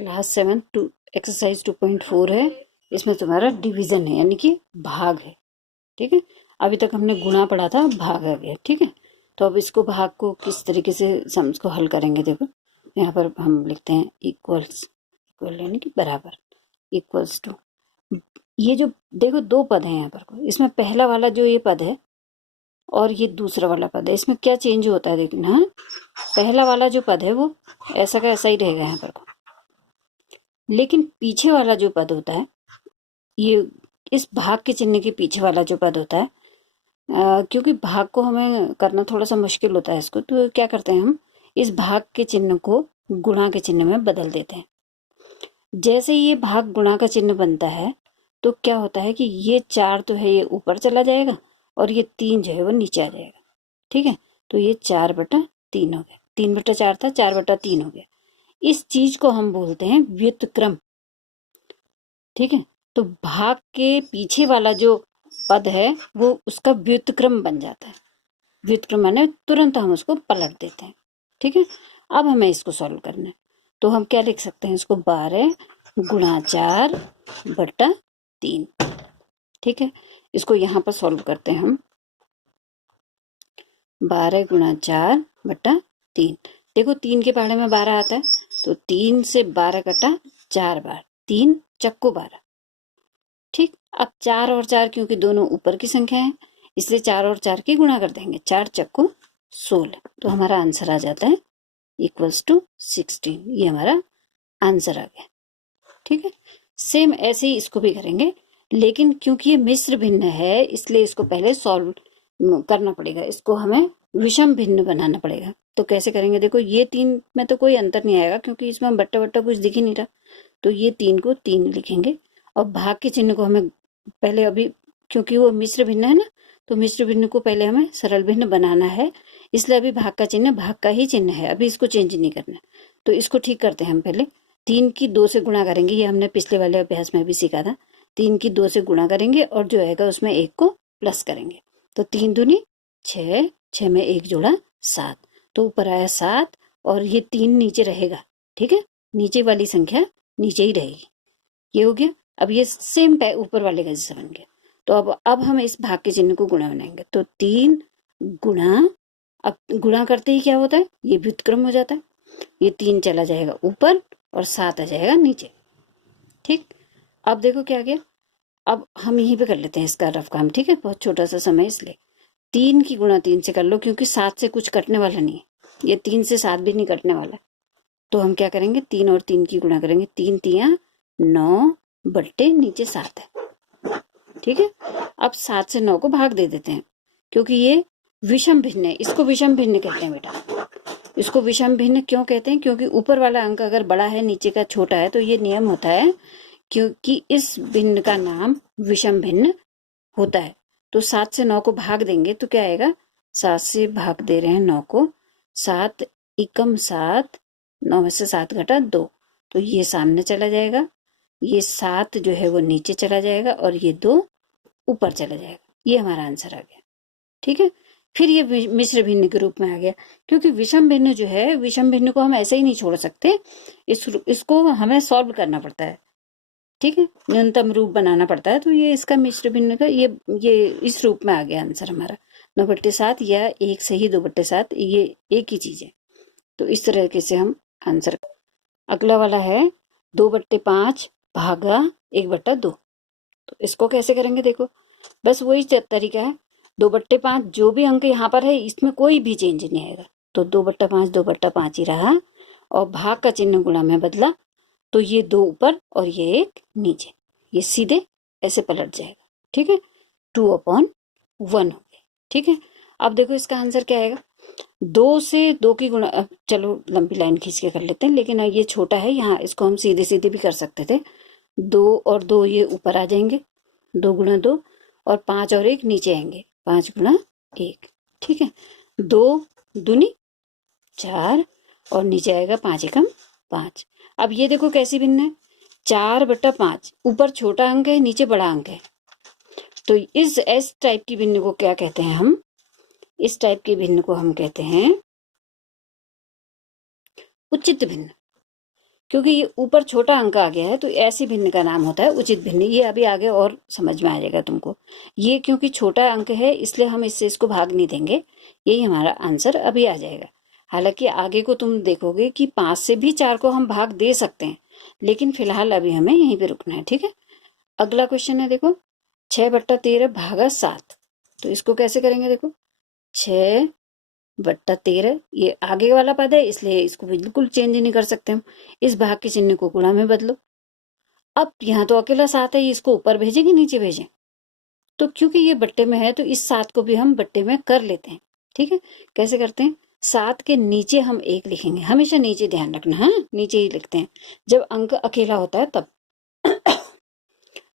Class 7 to exercise 2.4 है। इसमें तुम्हारा डिवीजन है यानी कि भाग है। ठीक है, अभी तक हमने गुणा पढ़ा था, भाग आ गया। ठीक है, तो अब इसको भाग को किस तरीके से सम्स को हल करेंगे। देखो यहाँ पर हम लिखते हैं इक्वल्स, इक्वल यानी कि बराबर, इक्वल्स टू, ये जो देखो दो पद हैं यहाँ पर, इसमें पहला वाला जो ये पद है और ये दूसरा वाला पद है, इसमें क्या चेंज होता है देखना। हाँ, पहला वाला जो पद है वो ऐसा का ऐसा ही रहेगा यहाँ पर, लेकिन पीछे वाला जो पद होता है, ये इस भाग के चिन्ह के पीछे वाला जो पद होता है, क्योंकि भाग को हमें करना थोड़ा सा मुश्किल होता है इसको, तो क्या करते हैं हम इस भाग के चिन्ह को गुणा के चिन्ह में बदल देते हैं। जैसे ये भाग गुणा का चिन्ह बनता है तो क्या होता है कि ये 4 तो है ये ऊपर चला जाएगा और ये 3 जो है वो नीचे आ जाएगा। ठीक है, तो ये 4/3 हो गया, 3/4 था, 4/3 हो गया। इस चीज को हम बोलते हैं व्युत्क्रम। ठीक है, तो भाग के पीछे वाला जो पद है वो उसका व्युत्क्रम बन जाता है। व्युत्क्रम माने तुरंत हम उसको पलट देते हैं। ठीक है, अब हमें इसको सॉल्व करना है, तो हम क्या लिख सकते हैं इसको, 12 गुणा 4/3। ठीक है, इसको यहाँ पर सॉल्व करते हैं हम, 12 गुणा 4/3। देखो 3 के पहाड़े में 12 आता है, तो 3 से 12 कटा 4 बार, 3 चक्को 12। ठीक, अब 4 और 4 क्योंकि दोनों ऊपर की संख्या है, इसलिए 4 और 4 की गुणा कर देंगे, 4 चक्को 16, तो हमारा आंसर आ जाता है इक्वल्स टू 16। ये हमारा आंसर आ गया। ठीक है, सेम ऐसे ही इसको भी करेंगे, लेकिन क्योंकि ये मिश्र भिन्न है इसलिए इसको पहले सॉल्व करना पड़ेगा, इसको हमें विषम भिन्न बनाना पड़ेगा। तो कैसे करेंगे, देखो ये 3 में तो कोई अंतर नहीं आएगा क्योंकि इसमें बट्टा बट्टा कुछ दिख ही नहीं रहा, तो ये 3 को 3 लिखेंगे और भाग के चिन्ह को हमें पहले, अभी क्योंकि वो मिश्र भिन्न है ना, तो मिश्र भिन्न को पहले हमें सरल भिन्न बनाना है, इसलिए अभी भाग का चिन्ह भाग का ही चिन्ह है, अभी इसको चेंज नहीं करना। तो इसको ठीक करते हैं हम, पहले 3 की 2 से गुणा करेंगे, ये हमने पिछले वाले अभ्यास में भी सीखा था। 3 की 2 से गुणा करेंगे और जो आएगा उसमें 1 को प्लस करेंगे, तो 3 दूनी 6, 6 में 1 जोड़ा 7, तो ऊपर आया 7 और ये 3 नीचे रहेगा। ठीक है, नीचे वाली संख्या नीचे ही रहेगी, ये हो गया। अब ये सेम ऊपर वाले का जैसा बन गया, तो अब हम इस भाग के चिन्ह को गुणा बनाएंगे, तो 3 गुणा, अब गुणा करते ही क्या होता है, ये व्युत्क्रम हो जाता है, ये 3 चला जाएगा ऊपर और 7 आ जाएगा नीचे। ठीक, अब देखो क्या गया, अब हम यहीं पे कर लेते हैं इसका रफ काम। ठीक है, बहुत छोटा सा समय इसलिए 3 की गुणा 3 से कर लो, क्योंकि 7 से कुछ कटने वाला नहीं है, ये 3 से 7 भी नहीं कटने वाला, तो हम क्या करेंगे, 3 और 3 की गुणा करेंगे, 3 तियां 9 बट्टे नीचे 7 है। ठीक है, अब 7 से 9 को भाग दे देते हैं, क्योंकि ये विषम भिन्न है, इसको विषम भिन्न कहते हैं बेटा। इसको विषम भिन्न क्यों कहते हैं, क्योंकि ऊपर वाला अंक अगर बड़ा है नीचे का छोटा है, तो ये नियम होता है, क्योंकि इस भिन्न का नाम विषम भिन्न होता है। तो 7 से 9 को भाग देंगे तो क्या आएगा, 7 से भाग दे रहे हैं 9 को, 7 एकम 7, 9 में से 7 घटा 2, तो ये सामने चला जाएगा, ये 7 जो है वो नीचे चला जाएगा और ये 2 ऊपर चला जाएगा, ये हमारा आंसर आ गया। ठीक है, फिर ये मिश्र भिन्न के रूप में आ गया, क्योंकि विषम भिन्न जो है, विषम भिन्न को हम ऐसे ही नहीं छोड़ सकते, इसको हमें सॉल्व करना पड़ता है। ठीक है, न्यूनतम रूप बनाना पड़ता है, तो ये इसका मिश्र भिन्न का ये इस रूप में आ गया आंसर हमारा 9/7, या 1 से ही 2/7, ये एक ही चीज है। तो इस तरीके से हम आंसर। अगला वाला है 2/5 भागा 1/2, तो इसको कैसे करेंगे, देखो बस वही तरीका है, 2/5 जो भी अंक यहाँ पर है इसमें कोई भी चेंज नहीं आएगा, तो 2/5 2/5 ही रहा, और भाग का चिन्ह गुणा में बदला, तो ये 2 ऊपर और ये 1 नीचे, ये सीधे ऐसे पलट जाएगा। ठीक है, 2/1 हो गया। ठीक है, अब देखो इसका आंसर क्या आएगा, 2 से 2 की गुणा, चलो लंबी लाइन खींच के कर लेते हैं, लेकिन ये छोटा है, यहाँ इसको हम सीधे सीधे भी कर सकते थे। 2 और 2 ये ऊपर आ जाएंगे, 2 गुणा 2, और 5 और 1 नीचे आएंगे, 5 गुणा 1। ठीक है, 2 दूनी 4 और नीचे आएगा 5 एकम 5। अब ये देखो कैसी भिन्न है, 4/5, ऊपर छोटा अंक है नीचे बड़ा अंक है, तो इस टाइप की भिन्न को क्या कहते हैं हम, इस टाइप की भिन्न को हम कहते हैं उचित भिन्न, क्योंकि ये ऊपर छोटा अंक आ गया है तो ऐसी भिन्न का नाम होता है उचित भिन्न। ये अभी आगे और समझ में आ जाएगा तुमको। ये क्योंकि छोटा अंक है इसलिए हम इससे इसको भाग नहीं देंगे, यही हमारा आंसर अभी आ जाएगा। हालांकि आगे को तुम देखोगे कि 5 से भी 4 को हम भाग दे सकते हैं, लेकिन फिलहाल अभी हमें यहीं पे रुकना है। ठीक है, अगला क्वेश्चन है, देखो 6/13 भागा 7। तो इसको कैसे करेंगे, देखो 6/13, ये आगे वाला पद है इसलिए इसको बिल्कुल चेंज नहीं कर सकते हम। इस भाग के चिन्ह को गुणा में बदलो। अब यहाँ तो अकेला 7 है, इसको ऊपर भेजें कि नीचे भेजें? तो क्योंकि ये बट्टे में है तो इस 7 को भी हम बट्टे में कर लेते हैं। ठीक है, कैसे करते हैं? 7 के नीचे हम 1 लिखेंगे, हमेशा नीचे ध्यान रखना, हाँ नीचे ही लिखते हैं जब अंक अकेला होता है तब।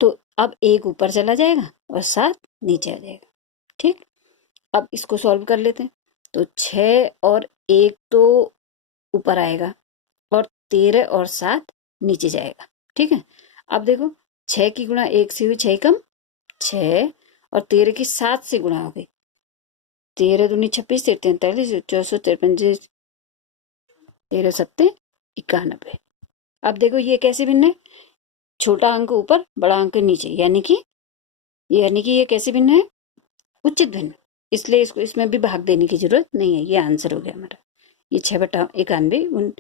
तो अब 1 ऊपर चला जाएगा और 7 नीचे आ जाएगा। ठीक, अब इसको सॉल्व कर लेते हैं। तो 6 और 1 तो ऊपर आएगा और 13 और 7 नीचे जाएगा। ठीक है, अब देखो 6 की गुणा 1 से हुई 6 कम 6, और 13 की 7 से गुणा हो गई 13 दूनी 26, 43, 44, 53, 13 सत्ते 91। अब देखो ये कैसे भिन्न है? छोटा अंक ऊपर बड़ा अंक नीचे, यानी कि ये कैसे भिन्न है? उचित भिन्न। इसलिए इसको इसमें भी भाग देने की जरूरत नहीं है, ये आंसर हो गया हमारा। ये 6/91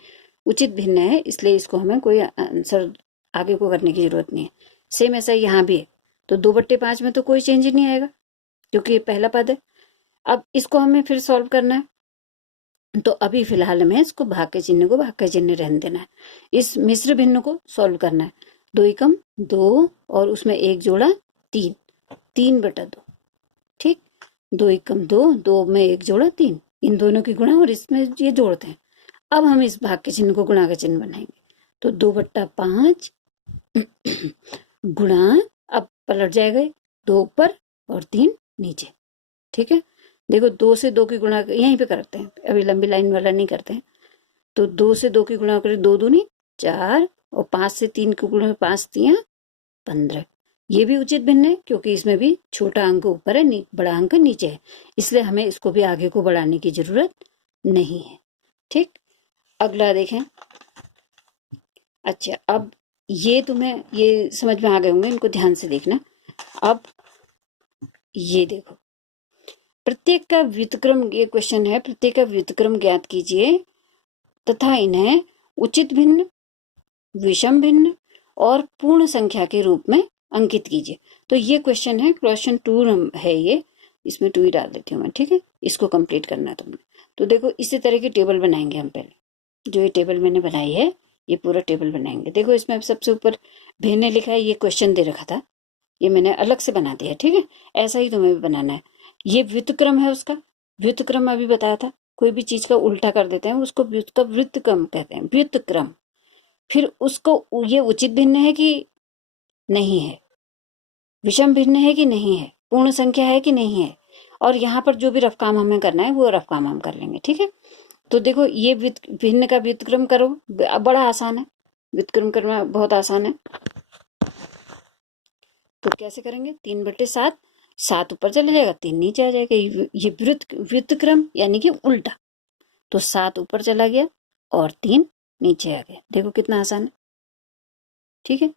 उचित भिन्न है, इसलिए इसको हमें कोई आंसर आगे को करने की जरूरत नहीं है। सेम ऐसा यहाँ भी है। तो 2/5 में तो कोई चेंज नहीं आएगा क्योंकि ये पहला पद है। अब इसको हमें फिर सॉल्व करना है, तो अभी फिलहाल हमें इसको भाग के चिन्ह को भाग के चिन्ह रहने देना है। इस मिश्र भिन्न को सॉल्व करना है। 2 एकम 2 और उसमें 1 जोड़ा 3, 3/2। ठीक, 2 एकम 2, 2 में 1 जोड़ा 3, इन दोनों की गुणा और इसमें ये जोड़ते हैं। अब हम इस भाग के चिन्ह को गुणा का चिन्ह बनाएंगे। तो 2/5 गुणा, अब पलट जाएगा 2 ऊपर और 3 नीचे। ठीक है, देखो 2 से 2 की गुणा यहीं पे करते हैं, अभी लंबी लाइन वाला नहीं करते हैं। तो 2 से 2 की गुणा करें 2 दूनी 4, और 5 से 3 की गुणा 5 3 15। ये भी उचित भिन्न है क्योंकि इसमें भी छोटा अंक ऊपर है, बड़ा अंक नीचे है, इसलिए हमें इसको भी आगे को बढ़ाने की जरूरत नहीं है। ठीक, अगला देखें। अच्छा, अब ये तुम्हें ये समझ में आ गए होंगे, इनको ध्यान से देखना। अब ये देखो, प्रत्येक का व्युत्क्रम, ये क्वेश्चन है, प्रत्येक का व्युत्क्रम ज्ञात कीजिए तथा इन्हें उचित भिन्न, विषम भिन्न और पूर्ण संख्या के रूप में अंकित कीजिए। तो ये क्वेश्चन है, क्वेश्चन 2 है ये, इसमें 2 ही डाल देती हूँ मैं। ठीक है, इसको कंप्लीट करना है तुमने। तो देखो इसी तरह की टेबल बनाएंगे हम पहले। जो ये टेबल मैंने बनाई है ये पूरा टेबल बनाएंगे। देखो इसमें सबसे ऊपर भिन्न लिखा है, ये क्वेश्चन दे रखा था, ये मैंने अलग से बना दिया। ठीक है, ऐसा ही तुम्हें भी बनाना है। ये व्युत्क्रम है, उसका व्युत्क्रम अभी बताया था, कोई भी चीज का उल्टा कर देते हैं उसको व्युत्क्रम कहते हैं, व्युत्क्रम। फिर उसको ये उचित भिन्न है कि नहीं है, विषम भिन्न है कि नहीं है, पूर्ण संख्या है कि नहीं है, और यहाँ पर जो भी रफ काम हमें करना है वो रफ काम हम कर लेंगे। ठीक है, तो देखो ये भिन्न का व्युत्क्रम करो, बड़ा आसान है, व्युत्क्रम करना बहुत आसान है। तो कैसे करेंगे? 3/7, 7 ऊपर चले जाएगा 3 नीचे आ जाएगा, ये व्युत्क्रम यानी कि उल्टा। तो 7 ऊपर चला गया और 3 नीचे आ गया। देखो कितना आसान है। ठीक है,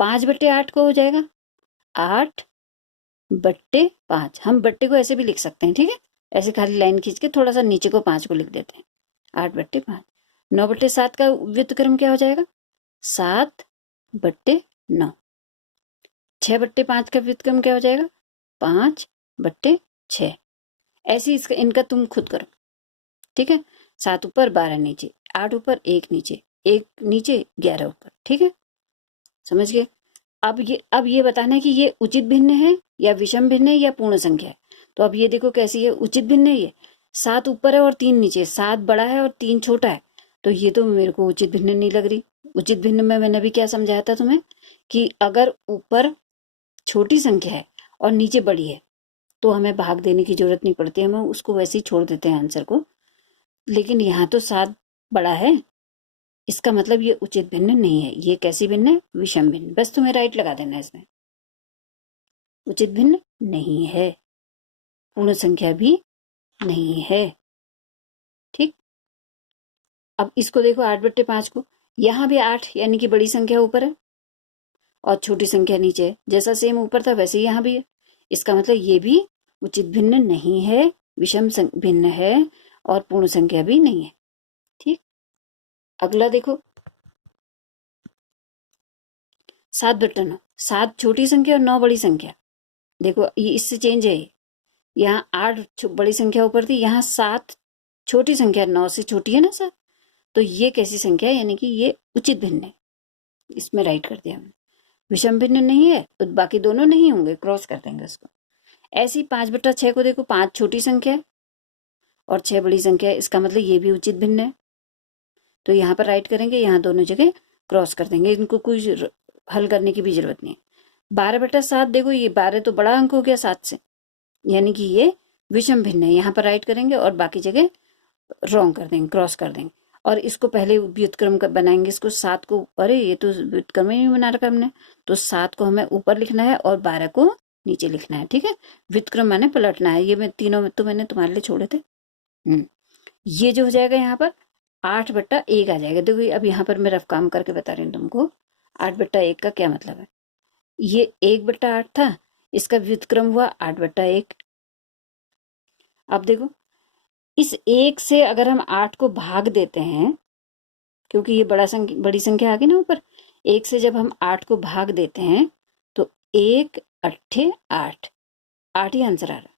5/8 को हो जाएगा 8/5। हम बट्टे को ऐसे भी लिख सकते हैं। ठीक है, ऐसे खाली लाइन खींच के थोड़ा सा नीचे को 5 को लिख देते हैं, 8/5। 9/7 का व्युत्क्रम क्या हो जाएगा? 7/9। 6/5 का व्युत्क्रम क्या हो जाएगा? 5/6। ऐसे इसका इनका तुम खुद करो। ठीक है, 7 ऊपर 12 नीचे, 8 ऊपर 1 नीचे, 1 नीचे 11 ऊपर। ठीक है, समझ गए? अब ये बताना है कि ये उचित भिन्न है या विषम भिन्न है या पूर्ण संख्या है। तो अब ये देखो कैसी है, उचित भिन्न है। ये 7 ऊपर है और 3 नीचे, 7 बड़ा है और 3 छोटा है, तो ये तो मेरे को उचित भिन्न नहीं लग रही। उचित भिन्न में मैंने अभी क्या समझाया था तुम्हें कि अगर ऊपर छोटी संख्या है और नीचे बड़ी है तो हमें भाग देने की जरूरत नहीं पड़ती, हम उसको वैसे ही छोड़ देते हैं आंसर को। लेकिन यहाँ तो 7 बड़ा है, इसका मतलब ये उचित भिन्न नहीं है। ये कैसी भिन्न है? विषम भिन्न। बस तुम्हें राइट लगा देना है इसमें, उचित भिन्न नहीं है, पूर्ण संख्या भी नहीं है। ठीक, अब इसको देखो 8/5 को, यहाँ भी 8 यानी कि बड़ी संख्या ऊपर है और छोटी संख्या नीचे है। जैसा सेम ऊपर था वैसे ही यहाँ भी है। इसका मतलब ये भी उचित भिन्न नहीं है, विषम भिन्न है और पूर्ण संख्या भी नहीं है। ठीक, अगला देखो 7/9। 7 छोटी संख्या और 9 बड़ी संख्या। देखो ये इससे चेंज है। यहाँ 8 बड़ी संख्या ऊपर थी, यहाँ 7 छोटी संख्या, 9 से छोटी है ना 7, तो ये कैसी संख्या है, यानी कि ये उचित भिन्न है। इसमें राइट कर दिया हमने। विषम भिन्न नहीं है तो बाकी दोनों नहीं होंगे, क्रॉस कर देंगे उसको। ऐसी 5/6 को देखो, 5 छोटी संख्या है और 6 बड़ी संख्या है, इसका मतलब ये भी उचित भिन्न है। तो यहाँ पर राइट करेंगे, यहाँ दोनों जगह क्रॉस कर देंगे, इनको कोई हल करने की भी जरूरत नहीं है। 12/7 देखो, ये 12 तो बड़ा अंक हो गया 7 से, यानी कि ये विषम भिन्न है। यहाँ पर राइट करेंगे और बाकी जगह रॉन्ग कर देंगे, क्रॉस कर देंगे। और इसको पहले व्युत्क्रम बनाएंगे, इसको 7 को, अरे ये तो व्युत्क्रम ही नहीं बना रखा हमने, तो 7 को हमें ऊपर लिखना है और 12 को नीचे लिखना है। ठीक है, व्युत्क्रम माने पलटना है। ये मैं तीनों में तो मैंने तुम्हारे लिए छोड़े थे। ये जो हो जाएगा यहाँ पर 8/1 आ जाएगा। देखो अब यहाँ पर मैं रफ काम करके बता रही हूँ तुमको, 8/1 का क्या मतलब है। ये 1/8 था, इसका व्युत्क्रम हुआ 8/1। अब देखो इस 1 से अगर हम 8 को भाग देते हैं, क्योंकि ये बड़ी संख्या आ गई ना ऊपर, 1 से जब हम 8 को भाग देते हैं तो 1 8 8, 8 ही आंसर आ रहा है।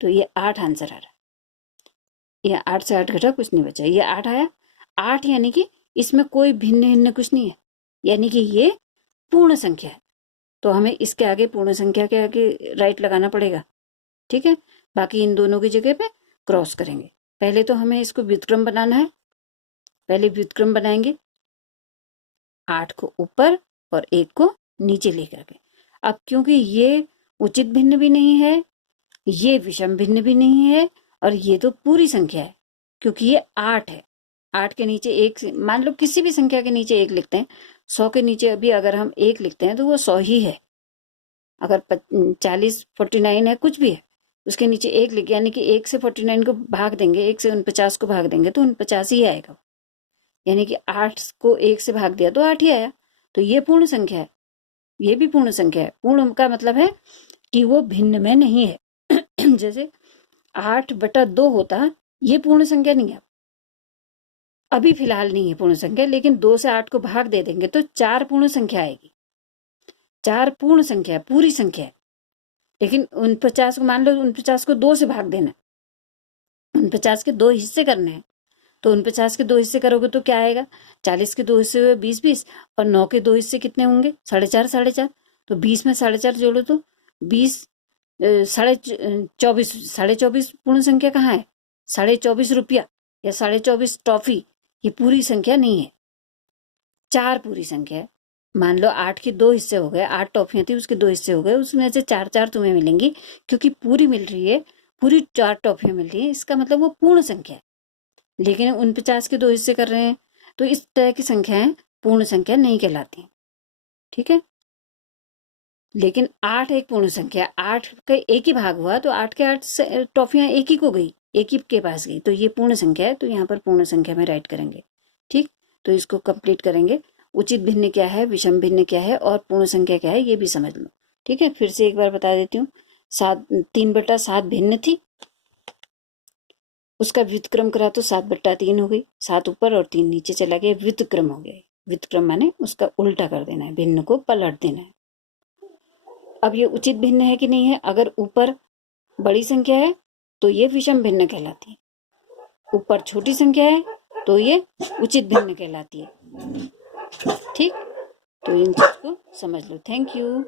तो ये 8 आंसर आ रहा है। ये 8 से 8 घटा, कुछ नहीं बचा, ये 8 आया। 8 यानी कि इसमें कोई भिन्न भिन्न कुछ नहीं है, यानी कि ये पूर्ण संख्या है। तो हमें इसके आगे पूर्ण संख्या के आगे राइट लगाना पड़ेगा। ठीक है, बाकी इन दोनों की जगह पे क्रॉस करेंगे। पहले तो हमें इसको व्युत्क्रम बनाना है, पहले व्युत्क्रम बनाएंगे 8 को ऊपर और 1 को नीचे लेकर के। अब क्योंकि ये उचित भिन्न भी नहीं है, ये विषम भिन्न भी नहीं है, और ये तो पूरी संख्या है क्योंकि ये 8 है। 8 के नीचे 1, मान लो किसी भी संख्या के नीचे 1 लिखते हैं, 100 के नीचे अभी अगर हम 1 लिखते हैं तो वो 100 ही है। अगर 40 49 है, कुछ भी है, उसके नीचे 1 लिख, यानी कि 1 से 49 को भाग देंगे, 1 से 49 को भाग देंगे तो 49 ही आएगा। यानी कि 8 को 1 से भाग दिया तो 8 ही आया। तो ये पूर्ण संख्या है, ये भी पूर्ण संख्या है। पूर्ण का मतलब है कि वो भिन्न में नहीं है। जैसे 8/2 होता, ये पूर्ण संख्या नहीं है, अभी फिलहाल नहीं है पूर्ण संख्या, लेकिन 2 से 8 को भाग दे देंगे तो 4 पूर्ण संख्या आएगी। 4 पूर्ण संख्या, पूरी संख्या है। लेकिन 49 को, मान लो 49 को 2 से भाग देना, 49 के 2 हिस्से करने हैं, तो 49 के 2 हिस्से करोगे तो क्या आएगा, 40 के 2 हिस्से हुए 20 और 9 के 2 हिस्से कितने होंगे, 4.5 तो 20 में 4.5 जोड़ो तो 20, 24.5 पूर्ण संख्या कहाँ है, 24.5 रुपया या 24.5 टॉफी, ये पूरी संख्या नहीं है, 4 पूरी संख्या है। मान लो 8 के 2 हिस्से हो गए, 8 टॉफियां थी, उसके 2 हिस्से हो गए, उसमें से 4 तुम्हें मिलेंगी क्योंकि पूरी मिल रही है, पूरी 4 टॉफियां मिल रही है, इसका मतलब वो पूर्ण संख्या है। लेकिन 49 के 2 हिस्से कर रहे हैं तो इस तरह की संख्याएं पूर्ण संख्या नहीं कहलाती। ठीक है, लेकिन 8 एक पूर्ण संख्या, 8 का एक ही भाग हुआ तो 8 के 8 टॉफियां एक ही को गई, एक ही के पास गई, तो ये पूर्ण संख्या है। तो यहाँ पर पूर्ण संख्या में राइट करेंगे। ठीक, तो इसको कंप्लीट करेंगे। उचित भिन्न क्या है, विषम भिन्न क्या है और पूर्ण संख्या क्या है, ये भी समझ लो। ठीक है, फिर से एक बार बता देती हूँ। 3/7 भिन्न थी, उसका व्युत्क्रम करा तो 7/3 हो गई, 7 ऊपर और 3 नीचे चला गया, व्युत्क्रम हो गया। व्युत्क्रम माने उसका उल्टा कर देना है, भिन्न को पलट देना है। अब ये उचित भिन्न है कि नहीं है, अगर ऊपर बड़ी संख्या है तो ये विषम भिन्न कहलाती है, ऊपर छोटी संख्या है तो ये उचित भिन्न कहलाती है। ठीक, तो इन चीज को समझ लो। Thank you.